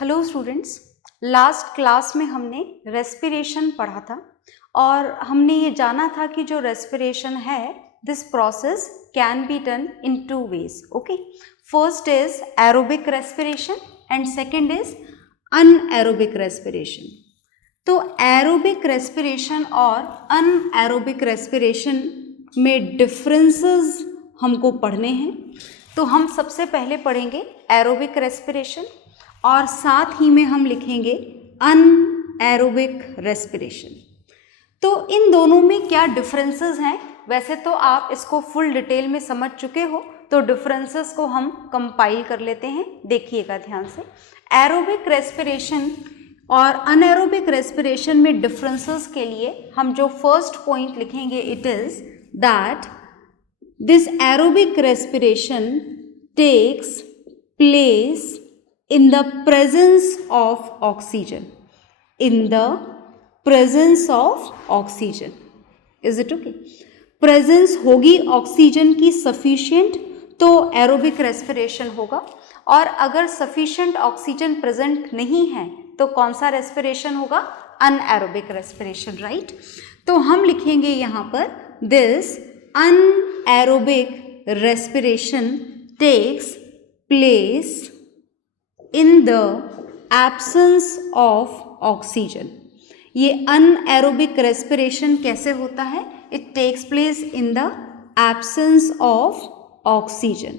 Hello students, last class में हमने respiration पढ़ा था और हमने ये जाना था कि जो रेस्पिरेशन है this process can be done in two ways. Okay, first is aerobic respiration and second is anaerobic respiration. तो एरोबिक रेस्पिरेशन और अनएरोबिक रेस्पिरेशन में डिफरेंसेस हमको पढ़ने हैं. तो हम सबसे पहले पढ़ेंगे एरोबिक रेस्पिरेशन और साथ ही में हम लिखेंगे अनएरोबिक रेस्पिरेशन. तो इन दोनों में क्या डिफरेंसेस हैं? वैसे तो आप इसको फुल डिटेल में समझ चुके हो, तो डिफरेंसेस को हम कंपाइल कर लेते हैं. देखिएगा ध्यान से. एरोबिक रेस्पिरेशन और अनएरोबिक रेस्पिरेशन में डिफरेंसेस के लिए हम जो फर्स्ट पॉइंट लिखेंगे it is that this aerobic respiration takes place in the presence of oxygen. In the presence of oxygen. Is it okay? Presence होगी ऑक्सीजन की sufficient तो एरोबिक रेस्पिरेशन होगा, और अगर sufficient ऑक्सीजन प्रेजेंट नहीं है तो कौन सा रेस्पिरेशन होगा? Anaerobic respiration, right? तो हम लिखेंगे यहाँ पर this anaerobic respiration takes place in the absence of oxygen. ये अनएरोबिक रेस्पिरेशन कैसे होता है? It takes place in the absence of oxygen.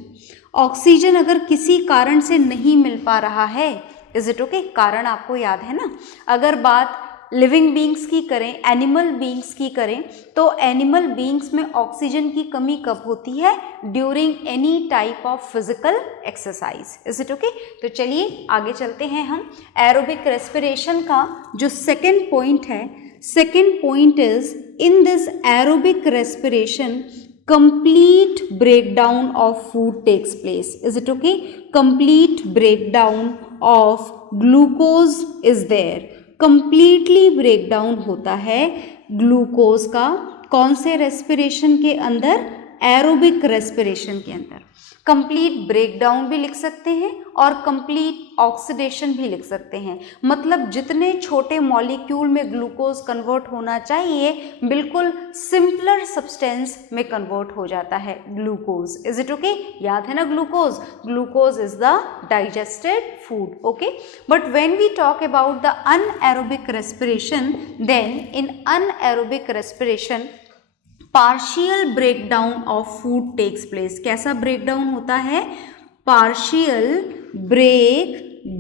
Oxygen अगर किसी कारण से नहीं मिल पा रहा है, इज इट ओके? कारण आपको याद है ना. अगर बात लिविंग बींग्स की करें, एनिमल बींग्स की करें, तो एनिमल बींग्स में ऑक्सीजन की कमी कब होती है? During any type of physical exercise. Is it okay? तो चलिए आगे चलते हैं हम. एरोबिक रेस्पिरेशन का जो सेकेंड पॉइंट है, second point is in this aerobic respiration complete breakdown of food takes place. Is it okay? Complete breakdown of glucose is there. Completely breakdown होता है ग्लूकोज का. कौन से रेस्पिरेशन के अंदर? एरोबिक रेस्पिरेशन के अंदर. कंप्लीट ब्रेकडाउन भी लिख सकते हैं और कंप्लीट ऑक्सीडेशन भी लिख सकते हैं. मतलब जितने छोटे मॉलिक्यूल में ग्लूकोज कन्वर्ट होना चाहिए बिल्कुल सिंपलर सब्सटेंस में कन्वर्ट हो जाता है ग्लूकोज. Is it okay? याद है ना glucose? Glucose is the digested food. Okay, but when we talk about the anaerobic respiration, then in anaerobic respiration partial breakdown of food takes place. कैसा breakdown होता है? Partial break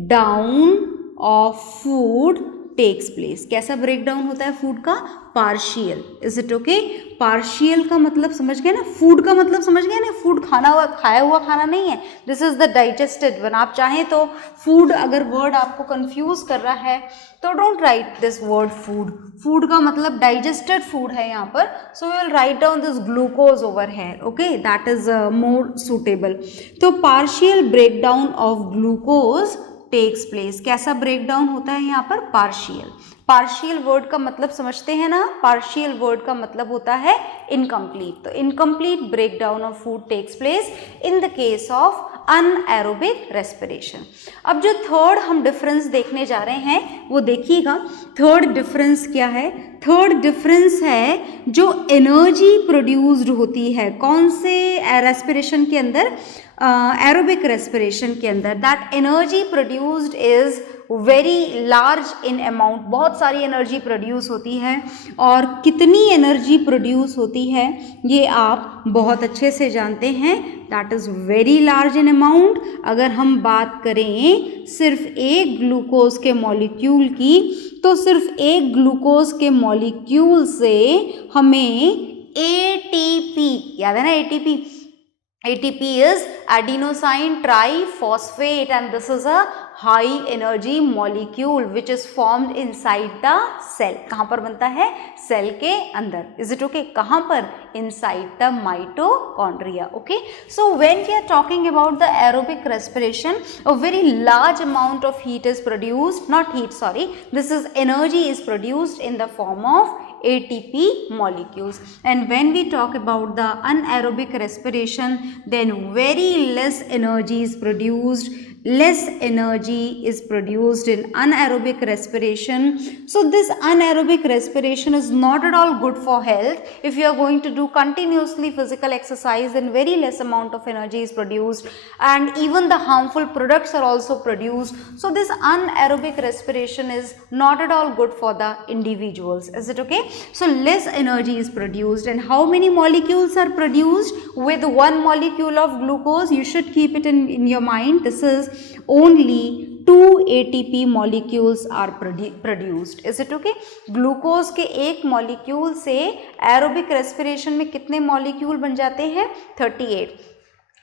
down of food takes place. कैसा breakdown होता है food का? Partial. Is it okay? Partial का मतलब समझ गए ना? फूड का मतलब समझ गए ना? फूड खाना हुआ, खाया हुआ खाना नहीं है. This is the digested one. आप चाहें तो फूड, अगर वर्ड आपको कंफ्यूज कर रहा है तो don't write this word food. Food का मतलब डाइजेस्टेड फूड है यहाँ पर. So we will write down this glucose over here. Okay, that is more suitable. तो partial breakdown of glucose takes place. कैसा ब्रेकडाउन होता है यहाँ पर? पार्शियल. पार्शियल वर्ड का मतलब समझते हैं ना? पार्शियल वर्ड का मतलब होता है इनकम्प्लीट. तो incomplete breakdown of food takes place in the case of anaerobic respiration. अब जो थर्ड हम डिफरेंस देखने जा रहे हैं वो देखिएगा. थर्ड डिफरेंस क्या है? थर्ड डिफरेंस है जो एनर्जी प्रोड्यूस्ड होती है. कौन से रेस्पिरेशन के अंदर? एरोबिक रेस्पिरेशन के अंदर. That energy produced is very large in amount. बहुत सारी एनर्जी प्रोड्यूस होती है, और कितनी एनर्जी प्रोड्यूस होती है ये आप बहुत अच्छे से जानते हैं. That is very large in amount. अगर हम बात करें सिर्फ एक ग्लूकोज के मॉलिक्यूल की, तो सिर्फ एक ग्लूकोज के मॉलिक्यूल से हमें ATP, याद है ना ATP? ATP is adenosine triphosphate and this is a high energy molecule which is formed inside the cell. कहाँ पर बनता है? सेल के अंदर. Is it okay? कहाँ पर? Inside the mitochondria. Okay. So when we are talking about the aerobic respiration, a very large amount of heat is produced. Not heat, sorry. This is energy is produced in the form of ATP molecules. And when we talk about the anaerobic respiration, then very less energy is produced less energy is produced in anaerobic respiration. So this anaerobic respiration is not at all good for health. If you are going to do continuously physical exercise, then very less amount of energy is produced, and even the harmful products are also produced. So this anaerobic respiration is not at all good for the individuals. Is it okay? So less energy is produced, and how many molecules are produced with one molecule of glucose? You should keep it in your mind. This is only 2 ATP molecules are produced. Is it okay? Glucose के एक molecule से aerobic respiration में कितने molecule बन जाते हैं? 38.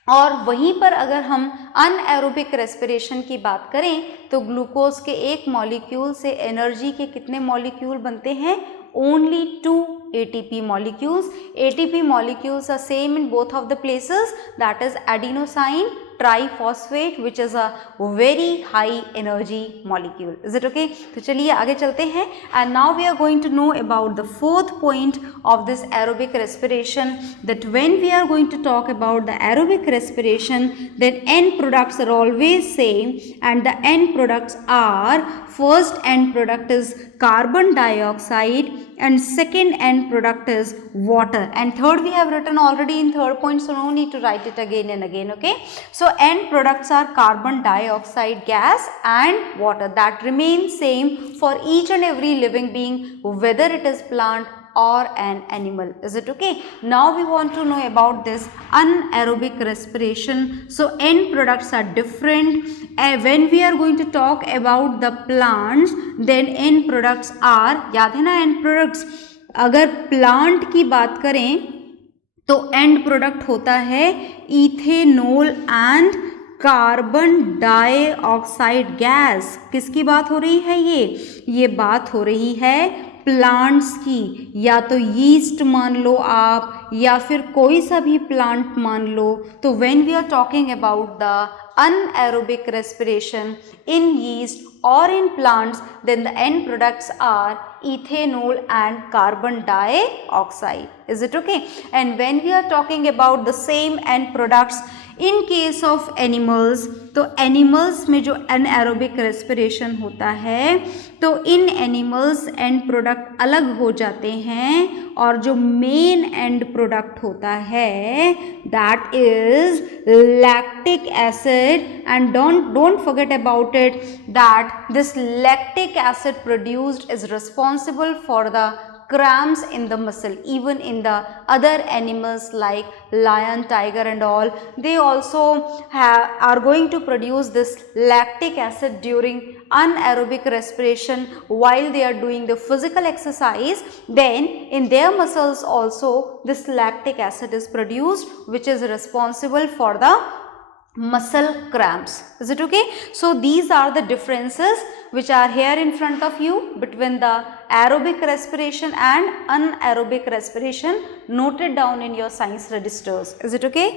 और वहीं पर अगर हम अनएरोबिक रेस्पिरेशन की बात करें तो ग्लूकोज के एक मॉलिक्यूल से एनर्जी के कितने मॉलिक्यूल बनते हैं? Only 2 ATP molecules. ATP molecules are same in both of the places, that is adenosine triphosphate, which is a very high energy molecule. Is it okay? तो चलिए आगे चलते हैं. And now we are going to know about the fourth point of this aerobic respiration, that when we are going to talk about the aerobic respiration, then end products are always same, and the end products are, first end product is carbon dioxide, and second end product is water, and third we have written already in third point, so no need to write it again and again. Okay, so end products are carbon dioxide gas and water, that remain same for each and every living being, whether it is plant or an animal. Is it okay? Now we want to know about this anaerobic respiration. So end products are different. When we are going to talk about the plants, then end products are, याद है ना end products? अगर plant की बात करें तो end product होता है ethanol and carbon dioxide gas. किसकी बात हो रही है? ये बात हो रही है प्लांट्स की. या तो यीस्ट मान लो आप, या फिर कोई सा भी प्लांट मान लो. तो when we are talking about the anaerobic respiration in yeast or in plants, then the end products are ethanol and carbon dioxide. Is it okay? And when we are talking about the same end products in case of animals, तो animals में जो anaerobic respiration होता है तो इन animals and product अलग हो जाते हैं, और जो मेन एंड प्रोडक्ट होता है that is lactic acid. And don't forget about it that this lactic acid produced is responsible for the cramps in the muscle. Even in the other animals like lion, tiger and all, they also are going to produce this lactic acid during anaerobic respiration while they are doing the physical exercise. Then in their muscles also this lactic acid is produced, which is responsible for the muscle cramps. Is it okay? So these are the differences which are here in front of you between the aerobic respiration and anaerobic respiration, noted down in your science registers. Is it okay?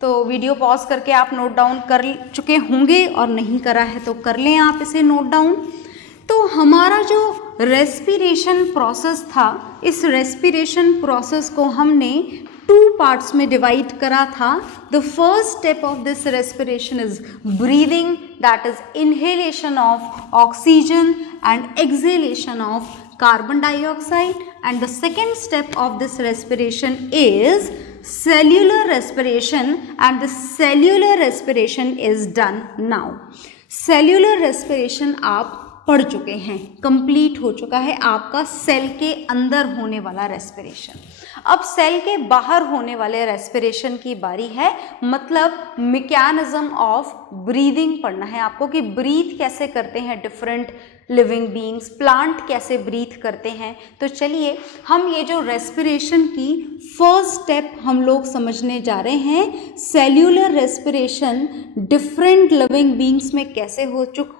तो video pause करके आप note down कर चुके होंगे, और नहीं करा है तो कर लें आप इसे नोट डाउन. तो हमारा जो रेस्पिरेशन प्रोसेस था, इस रेस्पिरेशन प्रोसेस को हमने 2 पार्ट्स में डिवाइड करा था. The first step of this respiration is breathing, that is inhalation of oxygen and exhalation of carbon dioxide. And the second step of this respiration is cellular respiration, and the cellular respiration is done now. cellular respiration आप पढ़ चुके हैं, complete हो चुका है आपका cell के अंदर होने वाला रेस्पिरेशन. अब सेल के बाहर होने वाले रेस्पिरेशन की बारी है, मतलब मैकेनिज्म ऑफ ब्रीदिंग पढ़ना है आपको कि ब्रीथ कैसे करते हैं डिफरेंट लिविंग बीइंग्स, प्लांट कैसे ब्रीथ करते हैं. तो चलिए हम ये जो रेस्पिरेशन की फर्स्ट स्टेप हम लोग समझने जा रहे हैं, cellular respiration different living beings में कैसे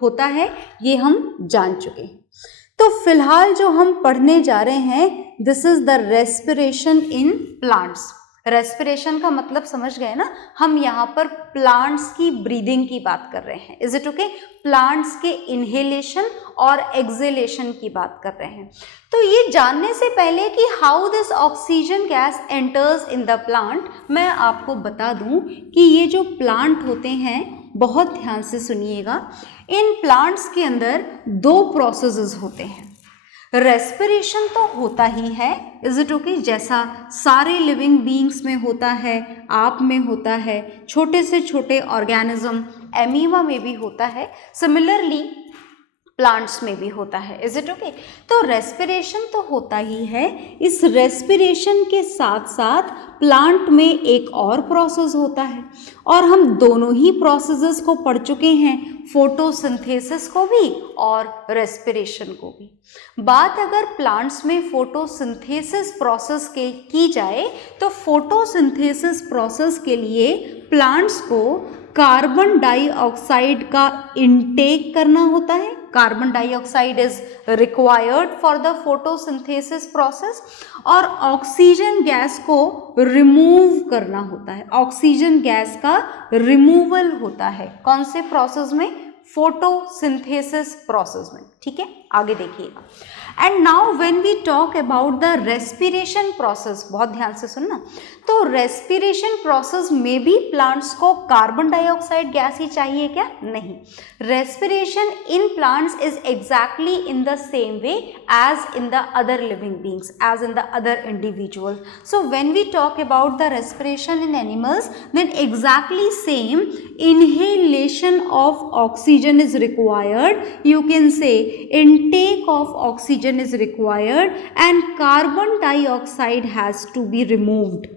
होता है ये हम जान चुके हैं. तो फिलहाल जो हम पढ़ने जा रहे हैं, this is the respiration in plants. Respiration का मतलब समझ गए ना, हम यहाँ पर प्लांट्स की ब्रीदिंग की बात कर रहे हैं। Is it okay? प्लांट्स के इनहेलेशन और एक्सहेलेशन की बात कर रहे हैं। तो ये जानने से पहले कि how this oxygen gas enters in the plant, मैं आपको बता दूं कि ये जो प्लांट होते हैं, बहुत ध्यान से सुनिएगा, इन प्लांट्स के अंदर 2 प्रोसेसेस होते हैं। रेस्पिरेशन तो होता ही है, इज इट ओके, जैसा सारे लिविंग बीइंग्स में होता है, आप में होता है, छोटे से छोटे ऑर्गेनिज्म एमीबा में भी होता है, सिमिलरली प्लांट्स में भी होता है। Is it okay? तो रेस्पिरेशन तो होता ही है। इस रेस्पिरेशन के साथ साथ प्लांट में एक और प्रोसेस होता है, और हम दोनों ही प्रोसेसेस को पढ़ चुके हैं, फोटोसिंथेसिस को भी और रेस्पिरेशन को भी। बात अगर प्लांट्स में फोटोसिंथेसिस प्रोसेस की जाए तो फोटोसिंथेसिस प्रोसेस के लिए प्लांट्स को कार्बन डाइऑक्साइड का इनटेक करना होता है। Carbon dioxide is required for the photosynthesis process, और ऑक्सीजन गैस को रिमूव करना होता है। ऑक्सीजन गैस का रिमूवल होता है कौन से प्रोसेस में? फोटोसिंथेसिस प्रोसेस में। ठीक है, आगे देखिएगा। And now when we talk about the respiration process, बहुत ध्यान से सुनना, तो रेस्पिरेशन प्रोसेस में भी प्लांट्स को कार्बन डाइऑक्साइड गैस ही चाहिए क्या? नहीं। Respiration in plants is exactly in the same way as in the other living beings, as in the other individual. So when we talk about the respiration in animals, then exactly same inhalation of oxygen is required, you can say intake of oxygen is required, and carbon dioxide has to be removed.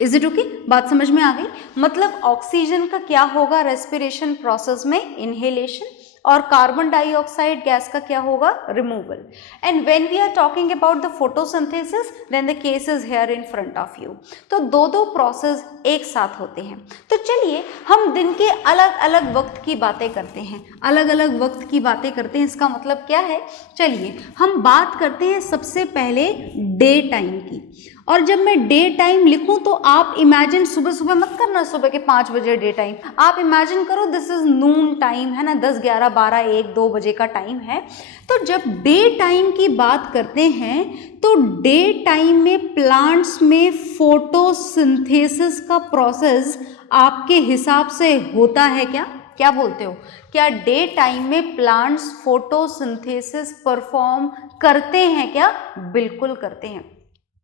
Is it okay? बात समझ में आ गई? मतलब oxygen का क्या होगा respiration process में? Inhalation, और कार्बन डाइऑक्साइड गैस का क्या होगा? Removal. And when we are talking about the photosynthesis, then the case is here in front of you. तो दो प्रोसेस एक साथ होते हैं। तो चलिए हम दिन के अलग अलग वक्त की बातें करते हैं, अलग अलग वक्त की बातें करते हैं। इसका मतलब क्या है? चलिए हम बात करते हैं सबसे पहले डे टाइम की। और जब मैं डे टाइम लिखूं तो आप इमेजिन, सुबह सुबह मत करना सुबह के 5 बजे डे टाइम, आप इमेजिन करो दिस इज नून टाइम, है ना, 10, 11, 12, 1, 2 बजे का टाइम है। तो जब डे टाइम की बात करते हैं तो डे टाइम में प्लांट्स में फोटोसिंथेसिस का प्रोसेस आपके हिसाब से होता है क्या? क्या बोलते हो? क्या डे टाइम में प्लांट्स फोटोसिंथेसिस परफॉर्म करते हैं क्या? बिल्कुल करते हैं,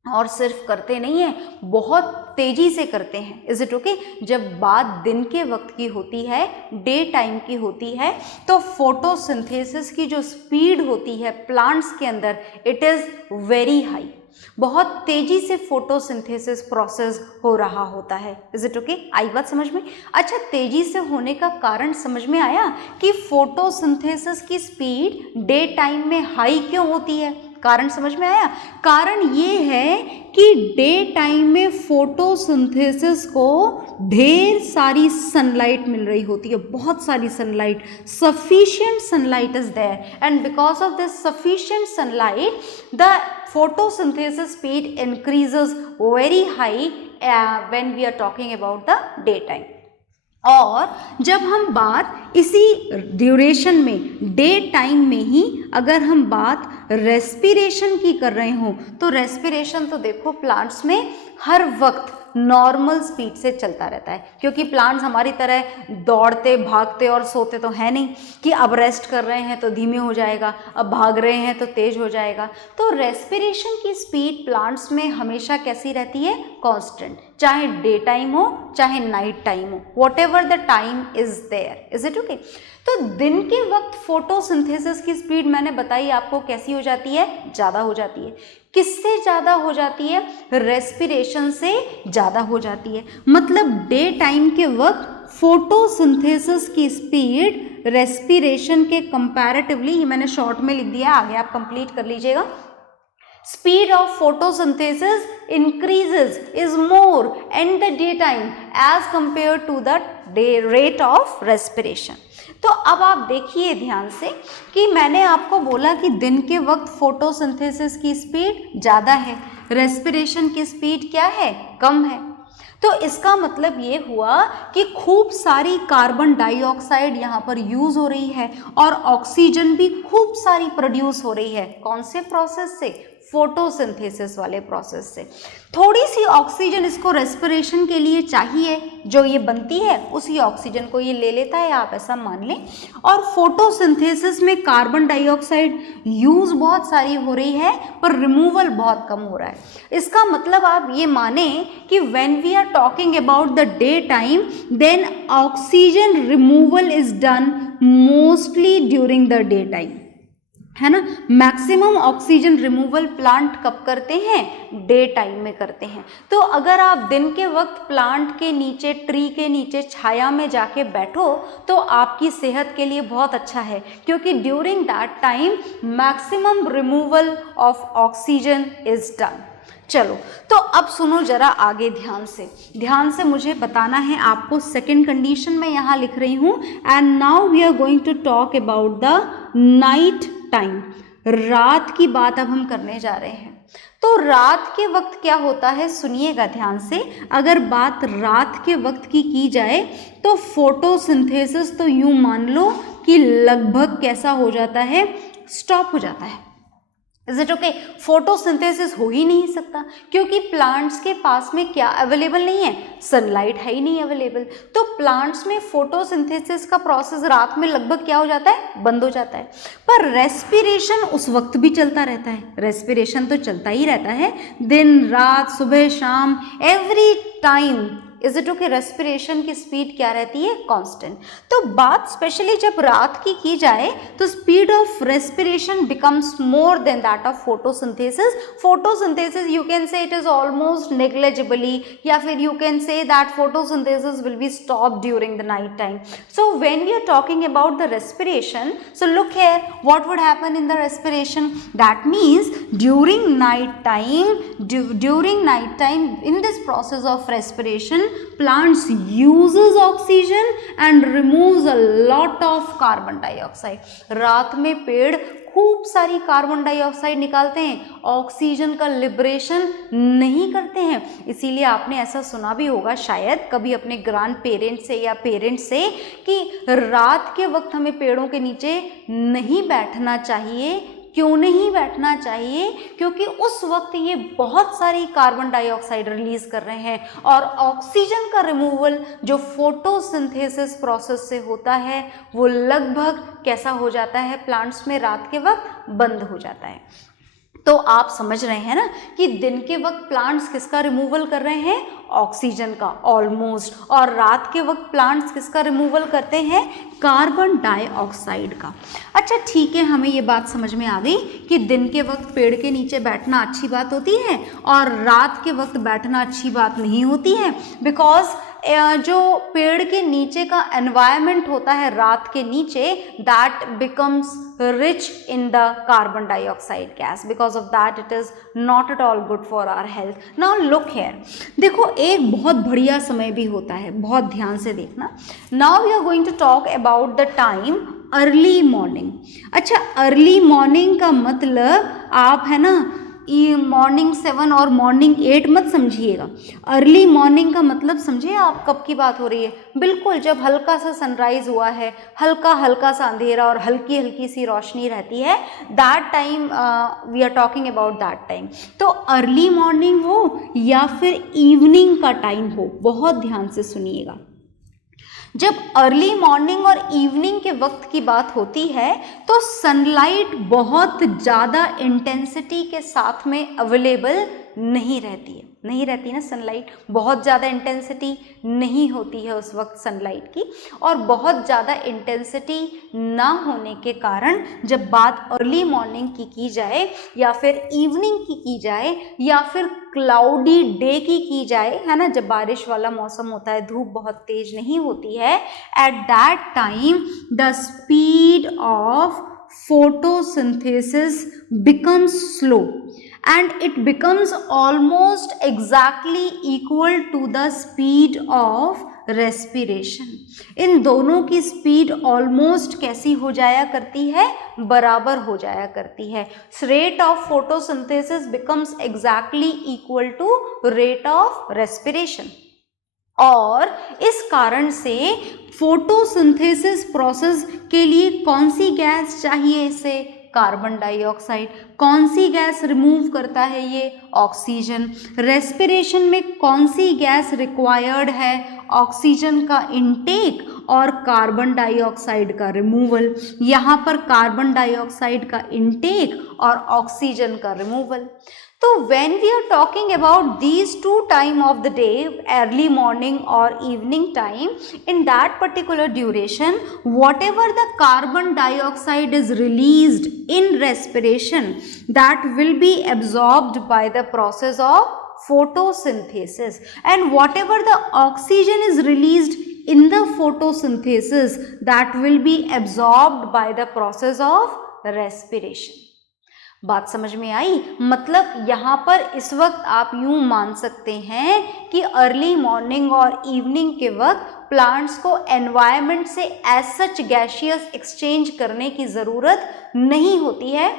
और सिर्फ करते नहीं हैं, बहुत तेजी से करते हैं। Is it okay? जब बात दिन के वक्त की होती है, डे टाइम की होती है, तो फोटोसिंथेसिस की जो स्पीड होती है प्लांट्स के अंदर, इट इज वेरी हाई। बहुत तेजी से फोटोसिंथेसिस प्रोसेस हो रहा होता है। Is it okay? आई बात समझ में? अच्छा, तेजी से होने का कारण समझ में आया कि फोटोसिंथेसिस की स्पीड डे टाइम में हाई क्यों होती है? कारण समझ में आया? कारण ये है कि डे टाइम में फोटोसिंथेसिस को ढेर सारी सनलाइट मिल रही होती है, बहुत सारी sunlight, sufficient sunlight is there, and because of this sufficient sunlight the photosynthesis speed increases very high when we are talking about the daytime. और जब हम बात इसी ड्यूरेशन में, डे टाइम में ही अगर हम बात रेस्पिरेशन की कर रहे हो, तो रेस्पिरेशन तो देखो प्लांट्स में हर वक्त नॉर्मल स्पीड से चलता रहता है, क्योंकि प्लांट्स हमारी तरह दौड़ते भागते और सोते तो है नहीं कि अब रेस्ट कर रहे हैं तो धीमे हो जाएगा, अब भाग रहे हैं तो तेज हो जाएगा। तो रेस्पिरेशन की स्पीड प्लांट्स में हमेशा कैसी रहती है? कांस्टेंट, चाहे डे टाइम हो चाहे नाइट टाइम हो, whatever the time is there. Is it okay? तो दिन के वक्त फोटोसिंथेसिस की स्पीड मैंने बताई आपको कैसी हो जाती है? ज़्यादा हो जाती है। किससे ज़्यादा हो जाती है? रेस्पिरेशन से ज़्यादा हो जाती है। मतलब डे टाइम के वक्त फोटोसिंथेसिस की स्पीड रेस्पिरेशन के कंपैरेटिवली, ये मैंने शॉर्ट में लिख दिया, आगे आप कंप्लीट कर लीजिएगा। Speed of photosynthesis increases is more in the daytime as compared to the rate of respiration. तो अब आप देखिए ध्यान से कि मैंने आपको बोला कि दिन के वक्त फोटोसिंथेसिस की स्पीड ज़्यादा है, रेस्पिरेशन की स्पीड क्या है, कम है। तो इसका मतलब ये हुआ कि खूब सारी कार्बन डाइऑक्साइड यहाँ पर यूज हो रही है और ऑक्सीजन भी खूब सारी प्रोड्यूस हो रही है। कौन से प्रोसेस से, फोटोसिंथेसिस वाले प्रोसेस से। थोड़ी सी ऑक्सीजन इसको रेस्पिरेशन के लिए चाहिए, जो ये बनती है उसी ऑक्सीजन को ये ले लेता है, आप ऐसा मान लें। और फोटोसिंथेसिस में कार्बन डाइऑक्साइड यूज बहुत सारी हो रही है पर रिमूवल बहुत कम हो रहा है। इसका मतलब आप ये माने कि when we are talking about the day time, then oxygen removal is done mostly during the day time, है ना। मैक्सिमम ऑक्सीजन रिमूवल प्लांट कब करते हैं, डे टाइम में करते हैं। तो अगर आप दिन के वक्त प्लांट के नीचे, ट्री के नीचे छाया में जाके बैठो तो आपकी सेहत के लिए बहुत अच्छा है, क्योंकि during that time maximum removal of oxygen is done. चलो, तो अब सुनो जरा आगे ध्यान से मुझे बताना है आपको। सेकेंड कंडीशन मैं यहाँ लिख रही हूँ, and now we are going to talk about the night time. रात की बात अब हम करने जा रहे हैं। तो रात के वक्त क्या होता है, सुनिएगा ध्यान से। अगर बात रात के वक्त की जाए तो फोटोसिंथेसिस तो यूं मान लो कि लगभग कैसा हो जाता है, स्टॉप हो जाता है। Is it okay? फोटोसिंथेसिस हो ही नहीं सकता, क्योंकि प्लांट्स के पास में क्या अवेलेबल नहीं है, सनलाइट है ही नहीं अवेलेबल। तो प्लांट्स में फोटोसिंथेसिस का प्रोसेस रात में लगभग क्या हो जाता है, बंद हो जाता है। पर रेस्पिरेशन उस वक्त भी चलता रहता है। रेस्पिरेशन तो चलता ही रहता है, दिन रात, सुबह शाम, every time. Is it okay? Respiration की स्पीड क्या रहती है, कांस्टेंट। तो बात स्पेशली जब रात की जाए तो speed of respiration becomes more than that of photosynthesis. Photosynthesis you can say it is almost negligibly, या फिर you can say that photosynthesis will be stop during the night time. So when we are talking about the respiration, so look here, what would happen in the respiration? That means during night time in this process of respiration, plants uses oxygen and removes a lot of carbon dioxide। रात में पेड़ खूब सारी carbon dioxide निकालते हैं, oxygen का liberation नहीं करते हैं। इसीलिए आपने ऐसा सुना भी होगा शायद कभी अपने ग्रैंड पेरेंट्स से या पेरेंट्स से कि रात के वक्त हमें पेड़ों के नीचे नहीं बैठना चाहिए। क्यों नहीं बैठना चाहिए? क्योंकि उस वक्त ये बहुत सारी कार्बन डाइऑक्साइड रिलीज कर रहे हैं और ऑक्सीजन का रिमूवल जो फोटोसिंथेसिस प्रोसेस से होता है वो लगभग कैसा हो जाता है, प्लांट्स में रात के वक्त बंद हो जाता है। तो आप समझ रहे हैं ना कि दिन के वक्त प्लांट्स किसका रिमूवल कर रहे हैं, ऑक्सीजन का ऑलमोस्ट, और रात के वक्त प्लांट्स किसका रिमूवल करते हैं, कार्बन डाइऑक्साइड का। अच्छा ठीक है, हमें ये बात समझ में आ गई कि दिन के वक्त पेड़ के नीचे बैठना अच्छी बात होती है और रात के वक्त बैठना अच्छी बात नहीं होती है, बिकॉज जो पेड़ के नीचे का एनवायरनमेंट होता है रात के नीचे, that becomes rich in the carbon dioxide gas, because of that it is not at all good for our health. Now look here, देखो एक बहुत बढ़िया समय भी होता है, बहुत ध्यान से देखना। Now we are going to talk about the time early morning. अच्छा, अर्ली मॉर्निंग का मतलब आप है ना मॉर्निंग 7 और मॉर्निंग 8 मत समझिएगा। अर्ली मॉर्निंग का मतलब समझिए आप कब की बात हो रही है, बिल्कुल जब हल्का सा सनराइज हुआ है, हल्का हल्का सा अंधेरा और हल्की हल्की सी रोशनी रहती है, that time we are talking about that time. तो अर्ली मॉर्निंग हो या फिर इवनिंग का टाइम हो, बहुत ध्यान से सुनिएगा। जब अर्ली मॉर्निंग और इवनिंग के वक्त की बात होती है तो सनलाइट बहुत ज़्यादा इंटेंसिटी के साथ में अवेलेबल नहीं रहती ना, सनलाइट बहुत ज़्यादा इंटेंसिटी नहीं होती है उस वक्त सनलाइट की। और बहुत ज़्यादा इंटेंसिटी ना होने के कारण जब बात अर्ली मॉर्निंग की जाए या फिर इवनिंग की जाए या फिर क्लाउडी डे की जाए, है ना, जब बारिश वाला मौसम होता है, धूप बहुत तेज नहीं होती है, at that time the speed of photosynthesis becomes slow and it becomes almost exactly equal to the speed of respiration. इन दोनों की स्पीड ऑलमोस्ट कैसी हो जाया करती है, बराबर हो जाया करती है। Rate of photosynthesis becomes exactly equal to rate of respiration, और इस कारण से फोटोसिंथेसिस प्रोसेस के लिए कौन सी गैस चाहिए इसे, कार्बन डाइऑक्साइड। कौन सी गैस रिमूव करता है ये, ऑक्सीजन। रेस्पिरेशन में कौन सी गैस रिक्वायर्ड है, ऑक्सीजन का इनटेक और कार्बन डाइऑक्साइड का रिमूवल। यहाँ पर कार्बन डाइऑक्साइड का इनटेक और ऑक्सीजन का रिमूवल। तो when we are talking about these two time of the day, early morning or evening time, in that particular duration, whatever the carbon dioxide is released in respiration, that will be absorbed by the process of photosynthesis, and whatever the oxygen is released in the photosynthesis, that will be absorbed by the process of respiration। बात समझ में आई? मतलब यहाँ पर इस वक्त आप यूं मान सकते हैं कि अर्ली मॉर्निंग और इवनिंग के वक्त प्लांट्स को एनवायरनमेंट से एज सच गैसियस एक्सचेंज करने की ज़रूरत नहीं होती है,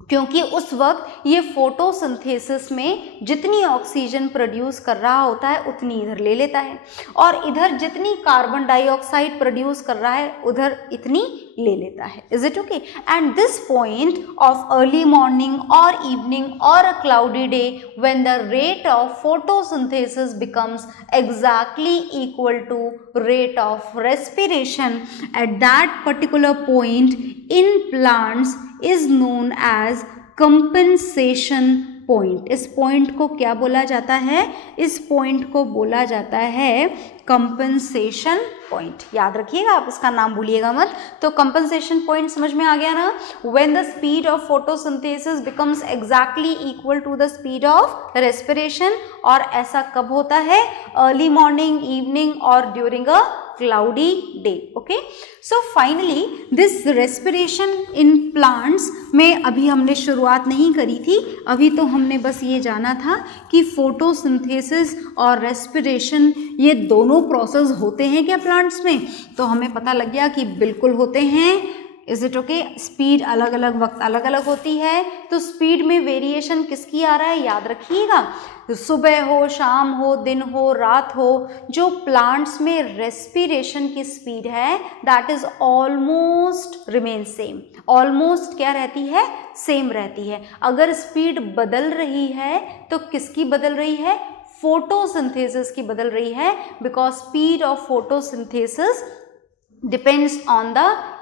क्योंकि उस वक्त ये फोटोसिंथेसिस में जितनी ऑक्सीजन प्रोड्यूस कर रहा होता है उतनी इधर ले लेता है, और इधर जितनी कार्बन डाइऑक्साइड प्रोड्यूस कर रहा है उधर इतनी ले लेता है। Is it okay? And this point of early morning और इवनिंग और a cloudy day when the rate of photosynthesis becomes exactly equal to rate of respiration, at that particular point in plants is known as compensation point। इस point को क्या बोला जाता है? इस point को बोला जाता है कंपनसेशन पॉइंट। याद रखिएगा, आप इसका नाम भूलिएगा मत। तो कंपनसेशन पॉइंट समझ में आ गया ना? When the speed of photosynthesis becomes exactly equal to the speed of respiration, और ऐसा कब होता है? अर्ली मॉर्निंग, इवनिंग और during a cloudy day। okay, so finally this respiration in plants में अभी हमने शुरुआत नहीं करी थी, अभी तो हमने बस ये जाना था कि फोटोसिंथेसिस और रेस्पिरेशन ये दोनों प्रोसेस होते हैं क्या प्लांट्स में। तो हमें पता लग गया कि बिल्कुल होते हैं। Is it okay? स्पीड अलग अलग वक्त अलग अलग होती है, तो स्पीड में वेरिएशन किसकी आ रहा है, याद रखिएगा। तो सुबह हो, शाम हो, दिन हो, रात हो, जो प्लांट्स में रेस्पिरेशन की स्पीड है that is almost remain same. Almost क्या रहती है? सेम रहती है। अगर स्पीड बदल रही है तो किसकी बदल रही है? फोटोसिंथेसिस की बदल रही है, because speed of photosynthesis depends on the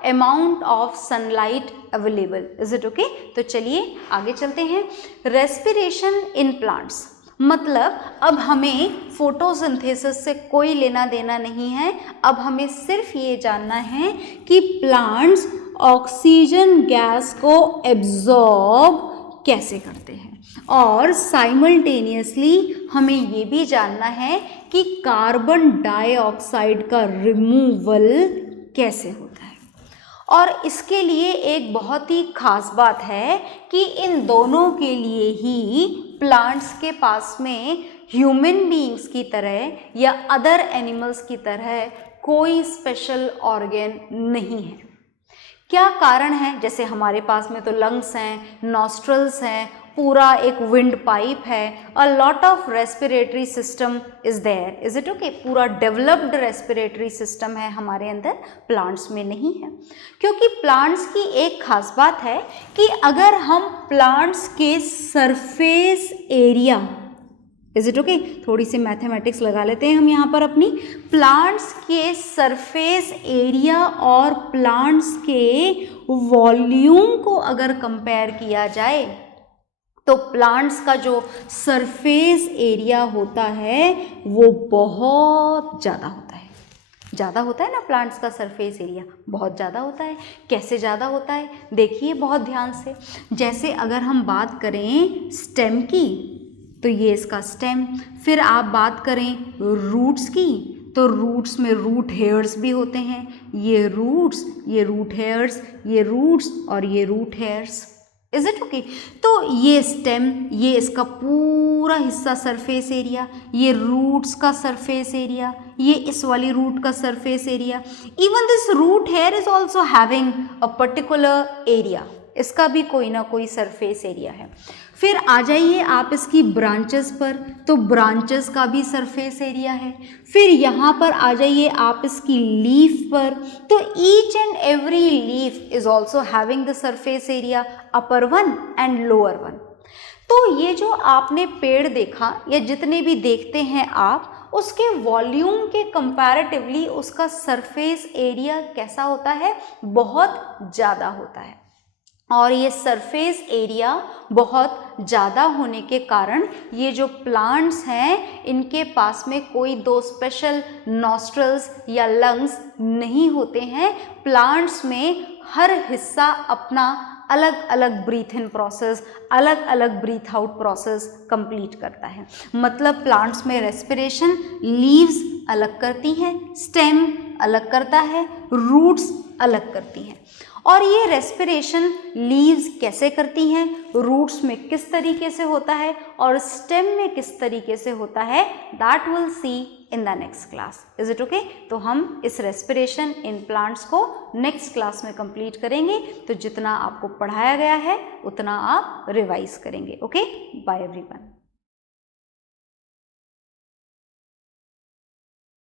amount of sunlight available. Is it okay? तो चलिए आगे चलते हैं। रेस्पिरेशन इन प्लांट्स, मतलब अब हमें फोटोसिंथेसिस से कोई लेना देना नहीं है, अब हमें सिर्फ ये जानना है कि प्लांट्स ऑक्सीजन गैस को एब्जॉर्ब कैसे करते हैं, और साइमल्टेनियसली हमें ये भी जानना है कि कार्बन डाइऑक्साइड का रिमूवल कैसे होता है। और इसके लिए एक बहुत ही खास बात है कि इन दोनों के लिए ही प्लांट्स के पास में ह्यूमन बीइंग्स की तरह या अदर एनिमल्स की तरह कोई स्पेशल ऑर्गन नहीं है। क्या कारण है? जैसे हमारे पास में तो लंग्स हैं, नॉस्ट्रल्स हैं, पूरा एक विंड पाइप है, a lot of respiratory system is there. Is it okay? पूरा डेवलप्ड रेस्पिरेटरी सिस्टम है हमारे अंदर, प्लांट्स में नहीं है। क्योंकि प्लांट्स की एक खास बात है कि अगर हम प्लांट्स के surface area, is it okay, थोड़ी सी मैथमेटिक्स लगा लेते हैं हम यहाँ पर अपनी। प्लांट्स के सरफेस एरिया और प्लांट्स के वॉल्यूम को अगर कंपेयर किया जाए तो प्लांट्स का जो सरफेस एरिया होता है वो बहुत ज़्यादा होता है। ज़्यादा होता है ना प्लांट्स का सरफेस एरिया, बहुत ज़्यादा होता है। कैसे ज़्यादा होता है देखिए बहुत ध्यान से। जैसे अगर हम बात करें स्टेम की तो ये इसका स्टेम, फिर आप बात करें रूट्स की तो रूट्स में रूट हेयर्स भी होते हैं। ये रूट्स, ये रूट हेयर्स, ये रूट्स और ये root hairs. Is it okay? तो ये स्टेम, ये इसका पूरा हिस्सा सरफेस एरिया, ये रूट्स का सरफेस एरिया, ये इस वाली रूट का surface area, even this root hair is also having a particular area, इसका भी कोई ना कोई सरफेस एरिया है। फिर आ जाइए आप इसकी ब्रांचेस पर, तो ब्रांचेस का भी सरफेस एरिया है। फिर यहाँ पर आ जाइए आप इसकी लीफ पर, तो each and every leaf is also having the surface area, upper one and lower one. तो ये जो आपने पेड़ देखा या जितने भी देखते हैं आप, उसके वॉल्यूम के कंपैरेटिवली उसका सरफेस एरिया कैसा होता है? बहुत ज़्यादा होता है। और ये सरफेस एरिया बहुत ज़्यादा होने के कारण ये जो प्लांट्स हैं इनके पास में कोई दो स्पेशल नॉस्ट्रल्स या लंग्स नहीं होते हैं। प्लांट्स में हर हिस्सा अपना अलग अलग ब्रीथ इन प्रोसेस, अलग अलग ब्रीथ आउट प्रोसेस कंप्लीट करता है। मतलब प्लांट्स में रेस्पिरेशन लीव्स अलग करती हैं, स्टेम अलग करता है, रूट्स अलग करती हैं। और ये रेस्पिरेशन लीव्स कैसे करती हैं, रूट्स में किस तरीके से होता है और स्टेम में किस तरीके से होता है, that will see in the next class. Is it okay? तो हम इस रेस्पिरेशन इन प्लांट्स को नेक्स्ट क्लास में कंप्लीट करेंगे। तो जितना आपको पढ़ाया गया है उतना आप रिवाइज करेंगे। Okay, bye everyone.